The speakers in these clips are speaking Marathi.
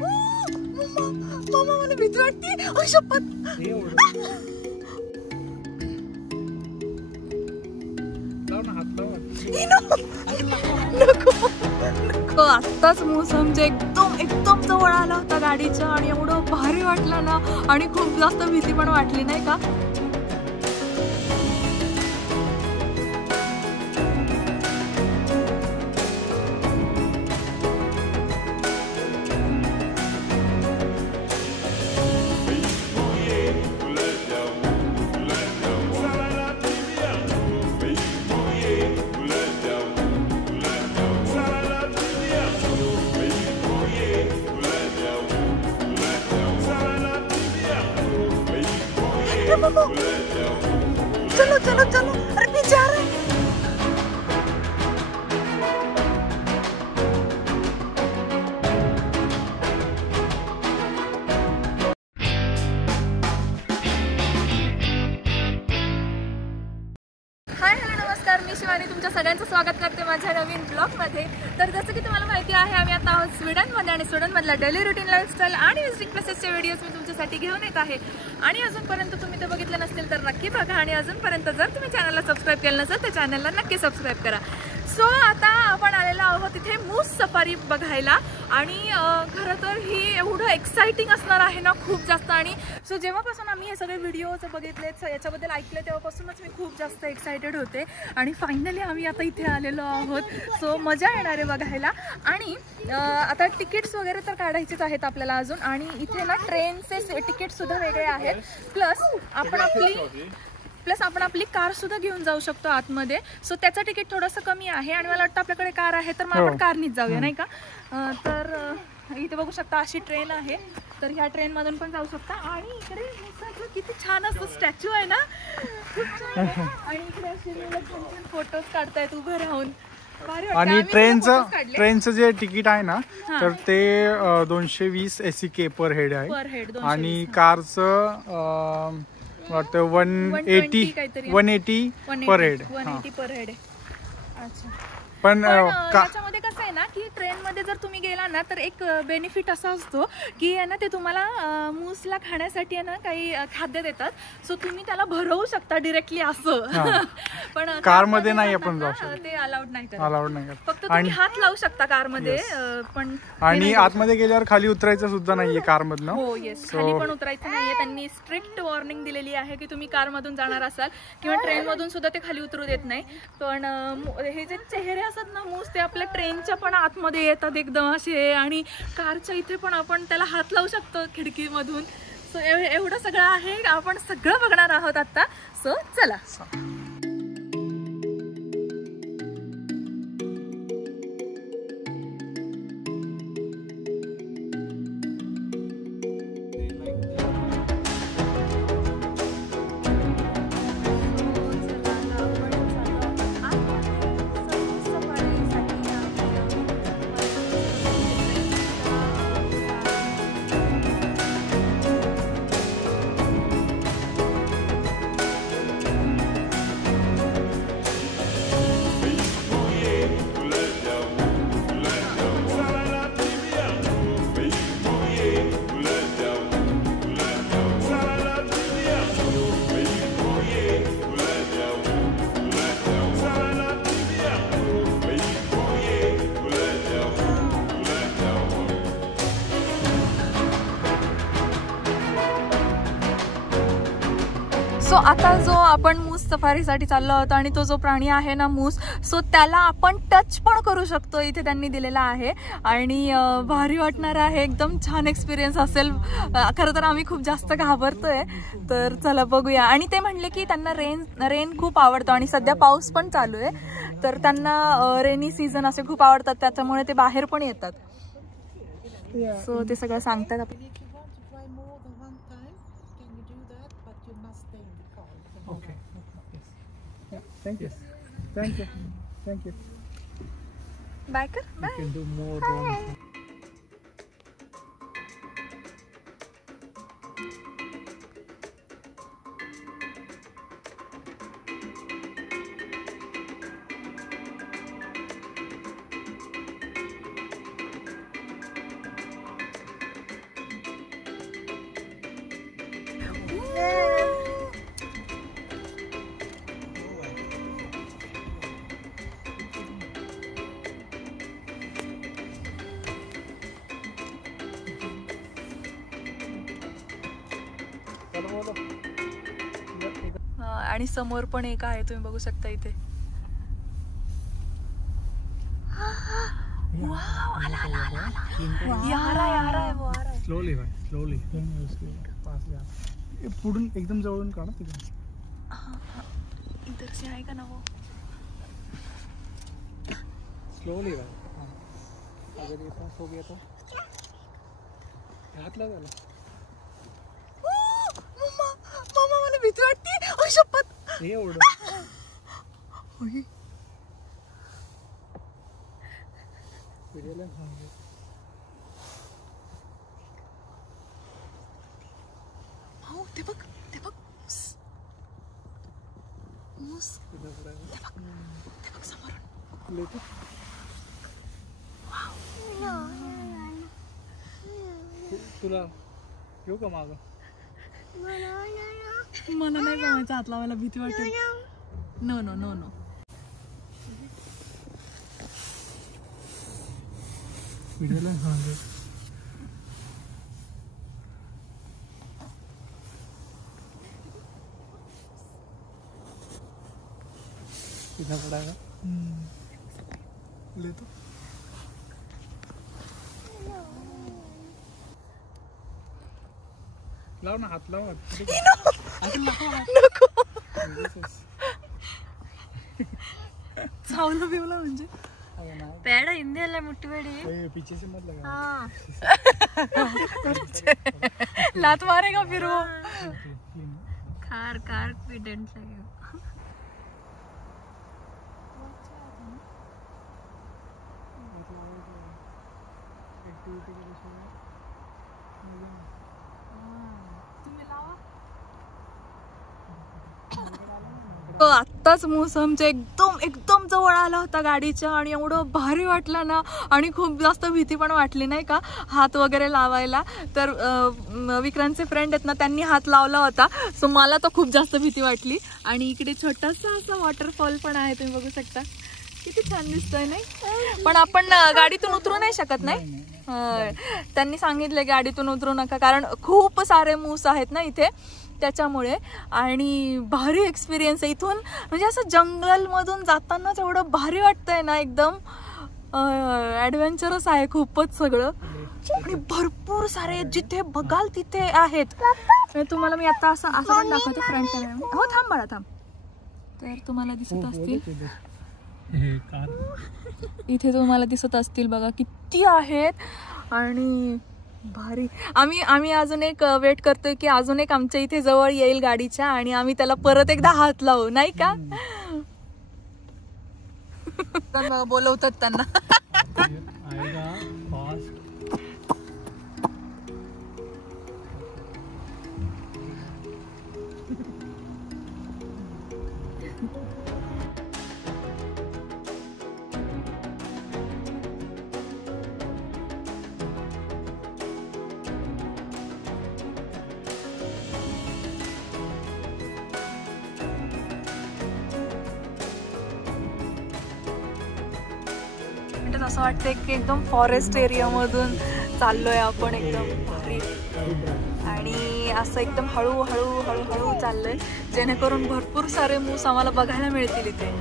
मम्मा मला भीती वाटते. शपथ. नको आत्ताच मोसमचे एकदम जवळ आला होता गाडीच्या आणि एवढं भारी वाटलं ना आणि खूप जास्त भीती पण वाटली नाही का. चलो चलो चलो, अरे पीछे आ रहे हैं. हाय हॅलो नमस्कार, मी शिवानी तुमच्या सगळ्यांचं स्वागत करते माझ्या नवीन ब्लॉगमध्ये. तर जसं की तुम्हाला माहिती आहे आम्ही आता आहोत स्वीडनमध्ये आणि स्वीडनमधला डेली रुटीन लाईफस्टाईल आणि विजिटिंग प्लेसेसचे व्हिडिओज मी तुमच्यासाठी घेऊन येत आहे. आणि अजूनपर्यंत तुम्ही ते बघितले नसतील तर नक्की बघा आणि अजूनपर्यंत जर तुम्ही चॅनलला सबस्क्राईब केलं नसेल तर चॅनलला नक्की सबस्क्राईब करा. सो आता आपण आलेलो आहोत इथे मूस सफारी बघायला आणि खरं तर ही एवढं एक्साइटिंग असणार आहे ना खूप जास्त. आणि सो जेव्हापासून आम्ही हे सगळे व्हिडिओज बघितलेत याच्याबद्दल ऐकले तेव्हापासूनच मी खूप जास्त एक्सायटेड होते आणि फायनली आम्ही आता इथे आलेलो आहोत. सो मजा येणार आहे बघायला. आणि आता तिकीट्स वगैरे तर काढायचेच आहेत आपल्याला अजून. आणि इथे ना ट्रेनचे तिकीटसुद्धा वेगळे आहेत. प्लस आपण आपली कार सुद्धा घेऊन जाऊ शकतो आतमध्ये. सो त्याचं तिकीट थोडंसं कमी आहे आणि मला वाटतं आपल्याकडे कार आहे तर मग आपण कारनीच जाऊया नाही का. तर इथे बघू शकता अशी ट्रेन आहे. तर ह्या ट्रेन मधून पण जाऊ शकता. आणि इकडे किती छान असं स्टॅच्यू आहे ना, खूप छान. आणि इकडे असे फोटोज काढतायत उभं राहून. आणि ट्रेनचं जे तिकीट आहे ना तर ते 220 SEK पर हेड आहे. आणि कारचं वाटतं 180 पर हेड. अच्छा. पण याच्यामध्ये कसं आहे ना की ट्रेन मध्ये जर तुम्ही गेला ना तर एक बेनिफिट असा असतो की आहे ना ते तुम्हाला मूसला खाण्यासाठी आहे ना काही खाद्य देतात. सो तुम्ही त्याला भरवू शकता डिरेक्टली असं. पण कार मध्ये नाही आपण जाऊ शकतो, ते अलाउड नाही करत. फक्त तुम्ही हात लावू शकता कार मध्ये. पण आणि आतमध्ये गेल्यावर खाली उतरायचं सुद्धा नाहीये कार मधनं. हो येस, खाली पण उतरायचं नाहीये. त्यांनी स्ट्रिक्ट वॉर्निंग दिलेली आहे की तुम्ही कार मधून जाणार असाल किंवा ट्रेन मधून सुद्धा ते खाली उतरू देत नाही. पण हे जे चेहरे असतात ना मूस ते आपल्या ट्रेनच्या पण आतमध्ये येतात एकदम असे. आणि कारच्या इथे पण आपण त्याला हात लावू शकतो खिडकीमधून. सो एवढं सगळं आहे, आपण सगळं बघणार आहोत आता. सो चला. सो आता जो आपण मूस सफारीसाठी चाललो होतो आणि तो जो प्राणी आहे ना मूस, सो त्याला आपण टच पण करू शकतो इथे त्यांनी दिलेला आहे. आणि भारी वाटणार आहे, एकदम छान एक्सपिरियन्स असेल. खरं तर आम्ही खूप जास्त घाबरतोय. तर चला बघूया. आणि ते म्हणले की त्यांना रेन खूप आवडतो आणि सध्या पाऊस पण चालू आहे तर त्यांना रेनी सीझन असे खूप आवडतात, त्याच्यामुळे ते बाहेर पण येतात. सो ते सगळं सांगतात. Okay. Yes. Thank you. Thank you. Thank you. Bye. You can do more runs. आणि समोर पण एक आहे, तुम्ही बघू शकता इथे. स्लोली पुढून एकदम जवळून काढा तिथे. इधर से आएगा ना वो. स्लोली अगर ये पास हो गया तो हात लाव त्याला. मम्मा मला भीती वाटते. ओय शपथ. हे ओढ. ते बघ ते बघ मूस. ते बघ समोरून. तुला येऊ का मागं? मला नाही जमायचं, हात लावायला भीती वाटेल. No no no no. व्हिडिओला कितना पड़ा है? ले तो लाव ना, हात लाव. चावलं बिवलं म्हणजे पेड़ हिंदी वाला मुट्ठी बड़ी पीछे से मत लगा. हाँ लात मारेगा फिर वो. कार कार भी डेंट लगेगा. आत्ताच मूस आमच्या एकदम एकदम जवळ आला होता गाडीच्या, आणि एवढं भारी वाटलं ना, आणि खूप जास्त भीती पण वाटली नाही का हात वगैरे लावायला. तर विक्रांतचे फ्रेंड आहेत ना, त्यांनी हात लावला होता, सो मला तर खूप जास्त भीती वाटली. आणि इकडे छोटासा असा वॉटरफॉल पण आहे, तुम्ही बघू शकता. किती छान दिसतोय नाही. पण आपण गाडीतून उतरू नाही शकत नाही. त्यांनी सांगितले गाडीतून उतरू नका, कारण खूप सारे मूस आहेत ना इथे, त्याच्यामुळे. आणि भारी एक्सपिरियन्स आहे इथून, म्हणजे असं जंगल मधून जातानाच एवढं भारी वाटतंय ना, एकदम ऍडव्हेंचरस आहे खूपच सगळं. आणि भरपूर सारे जिथे बघाल तिथे आहेत. तुम्हाला मी आता असं असं पण दाखवते फ्रंट कॅमेरा. हो थांब बाळा थांब. तर तुम्हाला दिसत असतील इथे, तुम्हाला दिसत असतील बघा किती आहेत. आणि भारी. आम्ही अजून एक वेट करतोय की अजून एक आमच्या इथे जवळ येईल गाडीच्या, आणि आम्ही त्याला परत एकदा हात लावू, नाही का. बोलवतात त्यांना. असं वाटतंय की एकदम फॉरेस्ट एरिया मधून चाललोय आपण, एकदम भारी. आणि असं एकदम हळूहळू हळूहळू चाललंय, जेणेकरून भरपूर सारे मूस आम्हाला बघायला मिळतील इथे.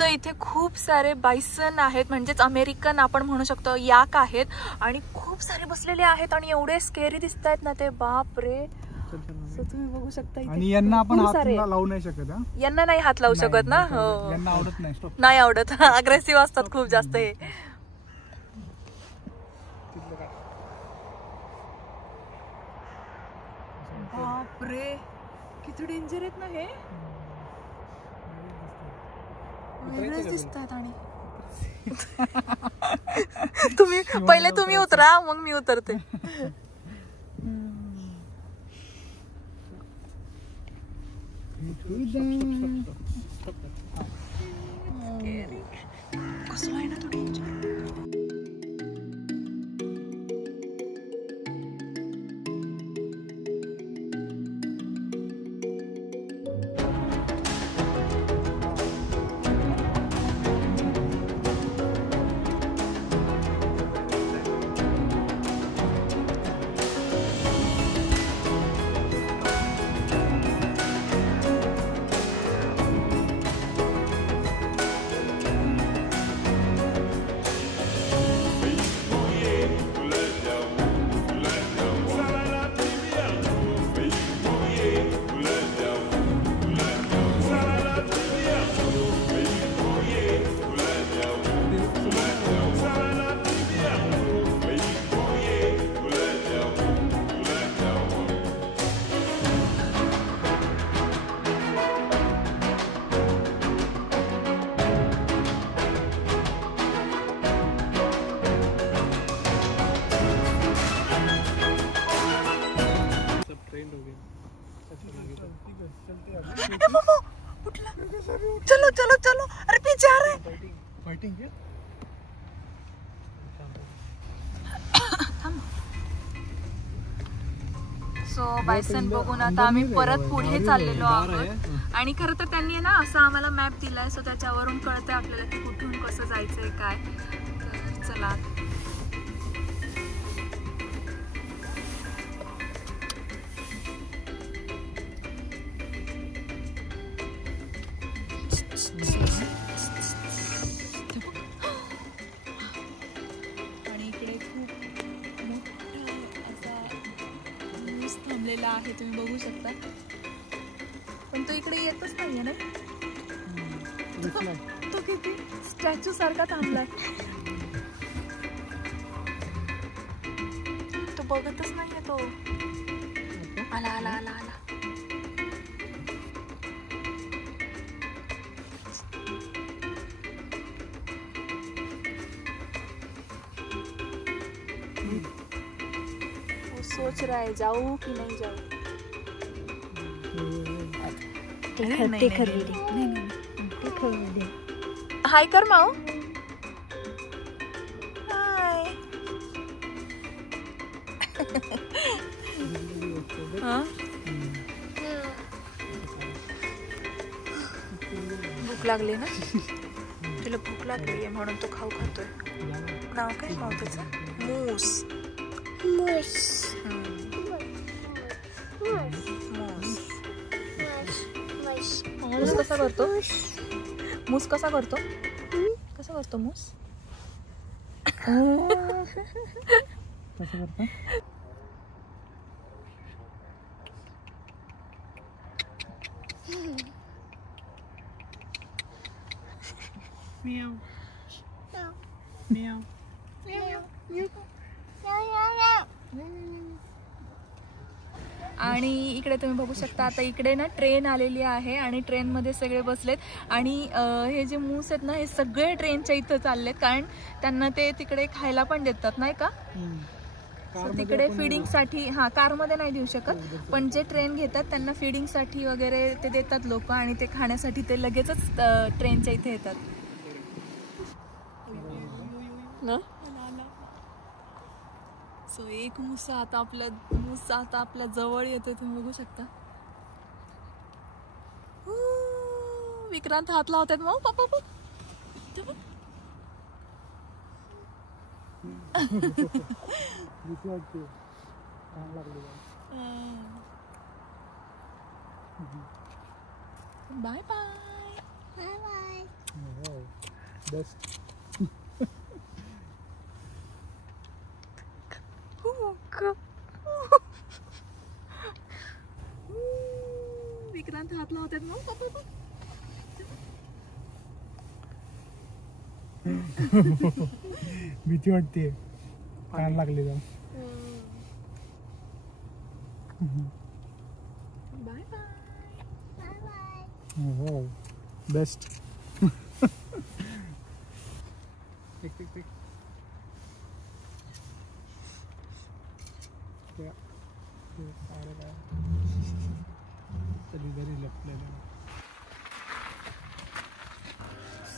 तर इथे खूप सारे बायसन आहेत, म्हणजेच अमेरिकन आपण म्हणू शकतो, याक आहेत, आणि खूप सारे बसलेले आहेत, आणि एवढे स्केरी दिसत आहेत ना ते, बाप रे. तुम्ही बघू शकता इथे. आणि यांना आपण हात लावू नाही शकत. यांना नाही हात लावू शकत ना. हो, यांना आवडत नाही. नाही आवडत. अग्रेसिव्ह असतात खूप जास्त हे. बाप रे, किती डेंजर आहेत ना हे. वेगळेच दिसतात. आणि तुम्ही पहिले तुम्ही उतरा, मग मी उतरते. कसं आहे ना तो danger. चलो चलो चलो, अरे पीछे आ रहे हैं. फाइटिंग क्या? सो बायसन बघून आता आम्ही परत पुढे चाललेलो आहोत. आणि खरं तर त्यांनी ना असं आम्हाला मॅप दिलाय, सो त्याच्यावरून कळतंय आपल्याला की कुठून कसं जायचंय काय. तर चला आणि इकडे खूप मोठा असा ऊस थांबलेला आहे, तुम्ही बघू शकता. पण तो इकडे येतच नाहीये ना, तो किती स्टॅच्यू सारखा थांबलाय. तो बघतच नाहीये. तो आला आला आला आला. वो सोच रहा है जाऊं कि नहीं जाऊं. हाय कर माऊ. हाय. भूक लागली ना तुला? भूक लागली आहे म्हणून तो खाऊ खातोय. नाव काय माऊ त्याचं? मूस. मूस कसा करतो? मूस कसा करतो? कसा करतो मूस? Meow. Meow. आणि इकडे तुम्ही बघू शकता आता इकडे ना ट्रेन आलेली आहे आणि ट्रेनमध्ये सगळे बसलेत. आणि हे जे मूस आहेत ना हे सगळे ट्रेनच्या इथं चाललेत, कारण त्यांना ते तिकडे खायला पण देतात नाही का. तिकडे फिडिंगसाठी, हा कारमध्ये नाही देऊ शकत, पण जे ट्रेन घेतात त्यांना फिडिंगसाठी वगैरे ते देतात लोक, आणि ते खाण्यासाठी ते लगेचच ट्रेनच्या इथे येतात ना. सो एक मुसा आता आपल्या जवळ येतोय, तुम्ही बघू शकता. विक्रांत हात लावतात मग पप्पा. Bye bye. बेस्ट. विक्रांत हात लावतात मग पप्पा. भीती वाटते कान लागलेला. Bye bye. हो बेस्ट.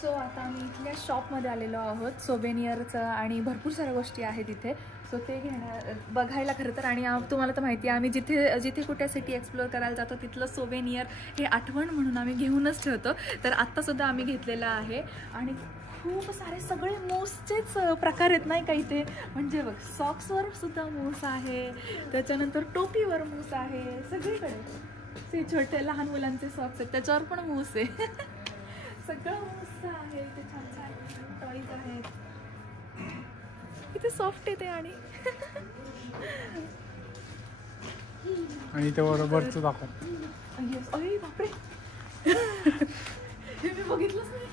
सो आता आम्ही इथल्या शॉपमध्ये आलेलो आहोत सोवेनियरचं आणि भरपूर साऱ्या गोष्टी आहेत इथे. सो ते बघायला खरं तर. आणि तुम्हाला तर माहिती आहे आम्ही जिथे कुठे सिटी एक्सप्लोअर करायला जातो तिथलं सोवेनियर हे आठवण म्हणून आम्ही घेऊनच ठेवतो. तर आत्तासुद्धा आम्ही घेतलेलं आहे आणि खूप सारे सगळे मूसचेच प्रकार आहेत नाही का इथे. म्हणजे बघ सॉक्सवर सुद्धा मूस आहे, त्याच्यानंतर टोपीवर मूस आहे, सगळीकडे ते छोटे लहान मुलांचे सॉक्स आहेत त्याच्यावर पण मूस आहे. सगळं मूस आहे इथे. छान छान टॉईज आहेत इथे. सॉफ्ट येते आणि ते बरोबरच दाखव. अरे बापरे हे मी बघितलंच नाही.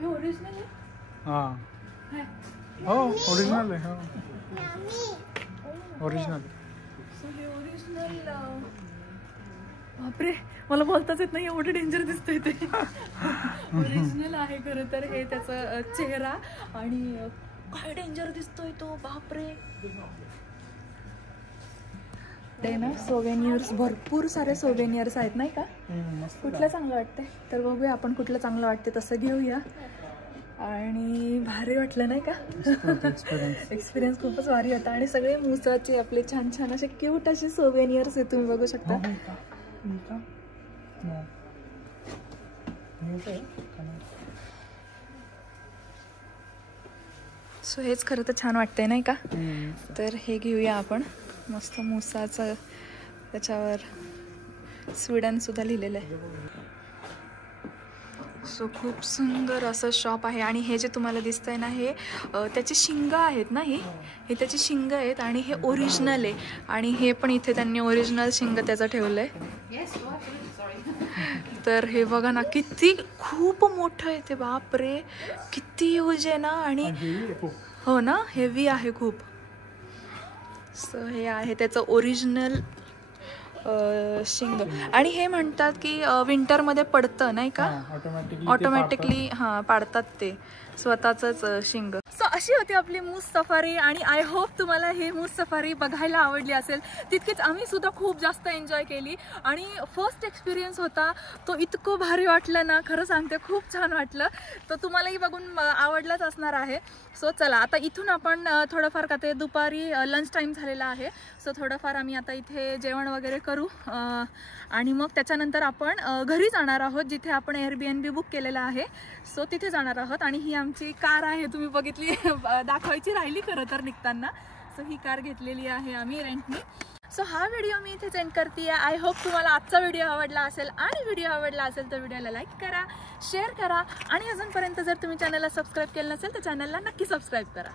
हे ओरिजिनल आहे. हां हो ओरिजिनल आहे. हो ओरिजिनल. सो हे ओरिजिनल. बापरे मला बोलताच येत नाही एवढं डेंजर दिसतंय ते. ओरिजिनल आहे खरं तर हे त्याचा चेहरा. आणि काय डेंजर दिसतोय तो. बापरे ते ना सोवेनियर्स भरपूर सारे सोवेनियर्स आहेत नाही का. कुठलं चांगलं वाटतंय तर बघूया आपण कुठलं चांगलं वाटते तसं घेऊया. आणि भारी वाटलं नाही का. एक्सपिरियन्स खूपच भारी होता. आणि सगळे मुसाचे आपले छान छान असे क्यूट असे सोवेनियर्स आहेत तुम्ही बघू शकता. सो हेच खरं तर छान वाटतंय नाही का. तर हे घेऊया आपण. मस्त मुसाचं त्याच्यावर स्वीडन सुद्धा लिहिलेलं आहे. सो खूप सुंदर असं शॉप आहे. आणि हे जे तुम्हाला दिसतंय ना हे त्याची शिंग आहेत ना. हे त्याची शिंग आहेत आणि हे ओरिजिनल आहे. आणि हे पण इथे त्यांनी ओरिजिनल शिंग त्याचं ठेवलं आहे. तर हे बघा ना किती खूप मोठं आहे ते. बापरे किती यूज आहे ना. आणि हो ना हेवी आहे खूप. सो हे आहे त्याचं ओरिजिनल शिंग. आणि हे म्हणतात की विंटरमध्ये पडतं नाही का. ऑटोमॅटिकली हां पाडतात ते स्वतःच शिंग. सो अशी होती आपली मूस सफारी. आणि आय होप तुम्हाला ही मूस सफारी बघायला आवडली असेल. तितकीच आम्ही सुद्धा खूप जास्त एन्जॉय केली. आणि फर्स्ट एक्सपिरियन्स होता तो इतकं भारी वाटलं ना. खरं सांगते खूप छान वाटलं. तर तुम्हालाही बघून आवडलंच असणार आहे. सो चला आता इथून आपण थोडंफार का ते दुपारी लंच टाईम झालेला आहे. सो थोडंफार आम्ही आता इथे जेवण वगैरे करू. आणि मग त्याच्यानंतर आपण घरी जाणार आहोत जिथे आपण एअरबीएनबी बुक केलेला आहे. सो तिथे जाणार आहोत. आणि ही आमची कार आहे तुम्ही बघितली दाखवायची राहिली खरं तर निघताना. सो ही कार घेतलेली आहे आम्ही रेंटनी. सो हा व्हिडिओ मी इथे सेंड करते. आय होप तुम्हाला आजचा व्हिडिओ आवडला असेल. आणि व्हिडिओ आवडला असेल तर व्हिडिओला लाईक करा, शेअर करा. आणि अजूनपर्यंत जर तुम्ही चॅनलला सबस्क्राईब केलं नसेल तर चॅनलला नक्की सबस्क्राईब करा.